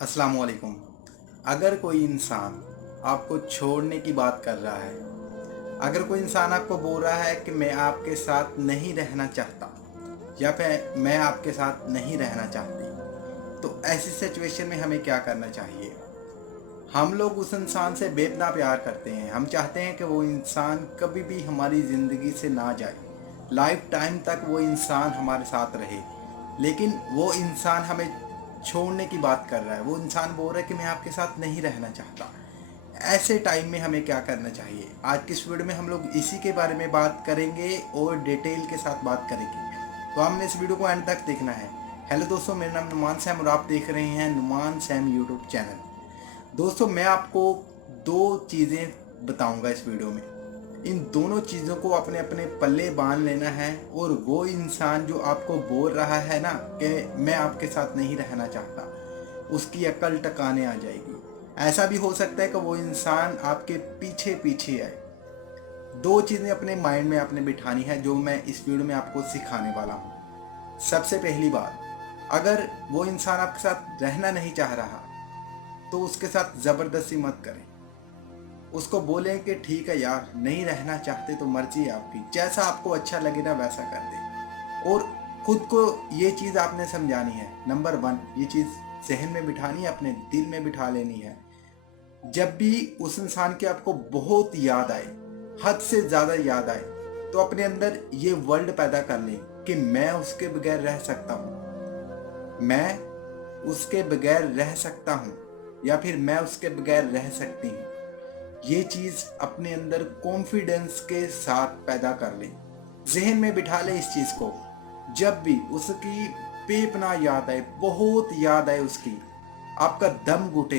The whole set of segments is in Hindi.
अस्सलाम वालेकुम। अगर कोई इंसान आपको छोड़ने की बात कर रहा है, अगर कोई इंसान आपको बोल रहा है कि मैं आपके साथ नहीं रहना चाहता या फिर मैं आपके साथ नहीं रहना चाहती, तो ऐसी सिचुएशन में हमें क्या करना चाहिए? हम लोग उस इंसान से बेपनाह प्यार करते हैं। हम चाहते हैं कि वो इंसान कभी भी हमारी ज़िंदगी से ना जाए, लाइफ टाइम तक वो इंसान हमारे साथ रहे। लेकिन वो इंसान हमें छोड़ने की बात कर रहा है, वो इंसान बोल रहा है कि मैं आपके साथ नहीं रहना चाहता। ऐसे टाइम में हमें क्या करना चाहिए? आज की इस वीडियो में हम लोग इसी के बारे में बात करेंगे और डिटेल के साथ बात करेंगे, तो हमने इस वीडियो को एंड तक देखना है। हेलो दोस्तों, मेरा नाम नुमान सैम और आप देख रहे हैं नुमान सैम यूट्यूब चैनल। दोस्तों, मैं आपको दो चीज़ें बताऊंगा इस वीडियो में। इन दोनों चीज़ों को अपने अपने पल्ले बांध लेना है और वो इंसान जो आपको बोल रहा है ना कि मैं आपके साथ नहीं रहना चाहता, उसकी अकल टकाने आ जाएगी। ऐसा भी हो सकता है कि वो इंसान आपके पीछे पीछे आए। दो चीज़ें अपने माइंड में आपने बिठानी है जो मैं इस वीडियो में आपको सिखाने वाला हूँ। सबसे पहली बात, अगर वो इंसान आपके साथ रहना नहीं चाह रहा तो उसके साथ ज़बरदस्ती मत करें। उसको बोलें कि ठीक है यार, नहीं रहना चाहते तो मर्जी है आपकी, जैसा आपको अच्छा लगे ना वैसा कर दे। और खुद को ये चीज़ आपने समझानी है। नंबर वन, ये चीज़ जहन में बिठानी है, अपने दिल में बिठा लेनी है। जब भी उस इंसान की आपको बहुत याद आए, हद से ज़्यादा याद आए, तो अपने अंदर ये वर्ल्ड पैदा कर लें कि मैं उसके बगैर रह सकता हूँ, मैं उसके बगैर रह सकता हूँ, या फिर मैं उसके बगैर रह सकती हूँ। ये चीज़ अपने अंदर कॉन्फिडेंस के साथ पैदा कर ले, जहन में बिठा ले इस चीज़ को। जब भी उसकी बेपनाह याद आए, बहुत याद आए उसकी, आपका दम घुटे,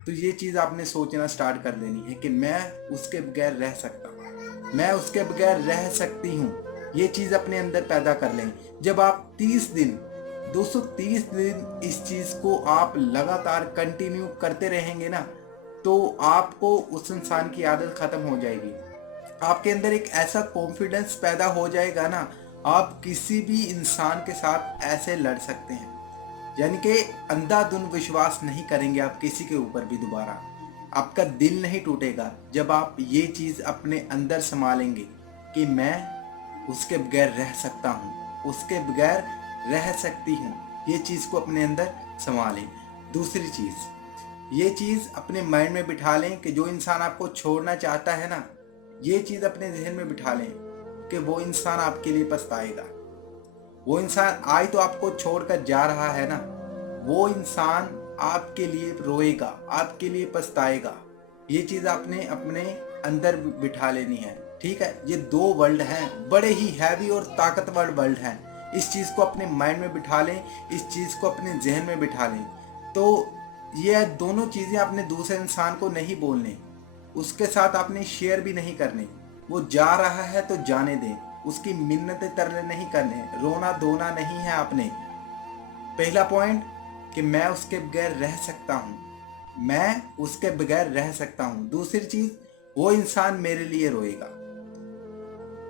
तो ये चीज़ आपने सोचना स्टार्ट कर देनी है कि मैं उसके बगैर रह सकता हूँ, मैं उसके बगैर रह सकती हूँ। ये चीज़ अपने अंदर पैदा कर लें। जब आप 30 दिन, 230 दिन इस चीज़ को आप लगातार कंटिन्यू करते रहेंगे ना, तो आपको उस इंसान की आदत खत्म हो जाएगी। आपके अंदर एक ऐसा कॉन्फिडेंस पैदा हो जाएगा ना, आप किसी भी इंसान के साथ ऐसे लड़ सकते हैं। यानी कि अंधाधुंध विश्वास नहीं करेंगे आप किसी के ऊपर भी दोबारा। आपका दिल नहीं टूटेगा जब आप ये चीज़ अपने अंदर संभालेंगे कि मैं उसके बगैर रह सकता हूँ, उसके बगैर रह सकती हूँ। ये चीज़ को अपने अंदर संभालें। दूसरी चीज़, ये चीज़ अपने माइंड में बिठा लें कि जो इंसान आपको छोड़ना चाहता है ना, ये चीज़ अपने जहन में बिठा लें कि वो इंसान आपके लिए पछताएगा। वो इंसान आज तो आपको छोड़कर जा रहा है ना, वो इंसान आपके लिए रोएगा, आपके लिए पछताएगा। ये चीज़ आपने अपने अंदर बिठा लेनी है। ठीक है, ये दो वर्ल्ड हैं, बड़े ही हैवी और ताकतवर वर्ल्ड हैं। इस चीज़ को अपने माइंड में बिठा लें, इस चीज़ को अपने जहन में बिठा लें। तो ये दोनों चीज़ें आपने दूसरे इंसान को नहीं बोलनी, उसके साथ आपने शेयर भी नहीं करनी। वो जा रहा है तो जाने दें, उसकी मिन्नतें तरले नहीं करने, रोना धोना नहीं है आपने। पहला पॉइंट कि मैं उसके बगैर रह सकता हूँ, मैं उसके बगैर रह सकता हूँ। दूसरी चीज़, वो इंसान मेरे लिए रोएगा।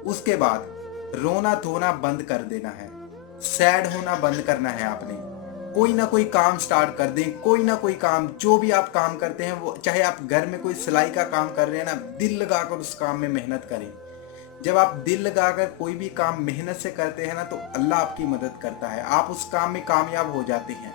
उसके बाद रोना धोना बंद कर देना है, सैड होना बंद करना है आपने। कोई ना कोई काम स्टार्ट कर दें, कोई ना कोई काम, जो भी आप काम करते हैं, वो चाहे आप घर में कोई सिलाई का काम कर रहे हैं ना, दिल लगाकर उस काम में मेहनत करें। जब आप दिल लगाकर कोई भी काम मेहनत से करते हैं ना, तो अल्लाह आपकी मदद करता है, आप उस काम में कामयाब हो जाते हैं।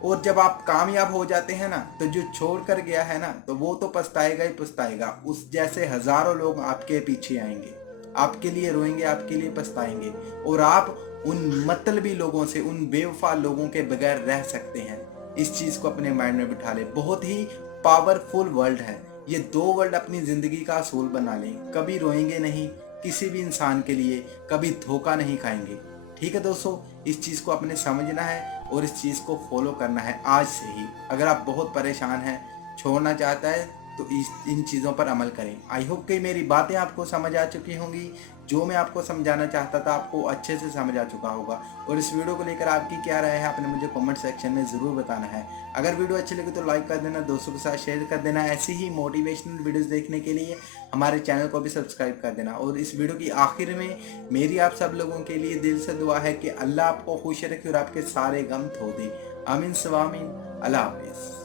और जब आप कामयाब हो जाते हैं ना, तो जो छोड़ कर गया है ना, तो वो तो पछताएगा ही पछताएगा। उस जैसे हजारों लोग आपके पीछे आएंगे, आपके लिए रोएंगे, आपके लिए पछताएंगे। और आप उन मतलबी लोगों से, उन बेवफा लोगों के बगैर रह सकते हैं। इस चीज़ को अपने माइंड में बिठा ले। बहुत ही पावरफुल वर्ल्ड है ये। दो वर्ल्ड अपनी ज़िंदगी का असूल बना लें। कभी रोएंगे नहीं किसी भी इंसान के लिए, कभी धोखा नहीं खाएंगे। ठीक है दोस्तों, इस चीज़ को आपने समझना है और इस चीज़ को फॉलो करना है आज से ही। अगर आप बहुत परेशान हैं, छोड़ना चाहता है, तो इन चीज़ों पर अमल करें। आई होप कि मेरी बातें आपको समझ आ चुकी होंगी। जो मैं आपको समझाना चाहता था आपको अच्छे से समझ आ चुका होगा। और इस वीडियो को लेकर आपकी क्या राय है, आपने मुझे कमेंट सेक्शन में ज़रूर बताना है। अगर वीडियो अच्छी लगे तो लाइक कर देना, दोस्तों के साथ शेयर कर देना। ऐसी ही मोटिवेशनल वीडियोस देखने के लिए हमारे चैनल को भी सब्सक्राइब कर देना। और इस वीडियो की आखिर में मेरी आप सब लोगों के लिए दिल से दुआ है कि अल्लाह आपको खुश रखे और आपके सारे गम धो दे। आमीन सवामीन। अल्लाह हाफिज़।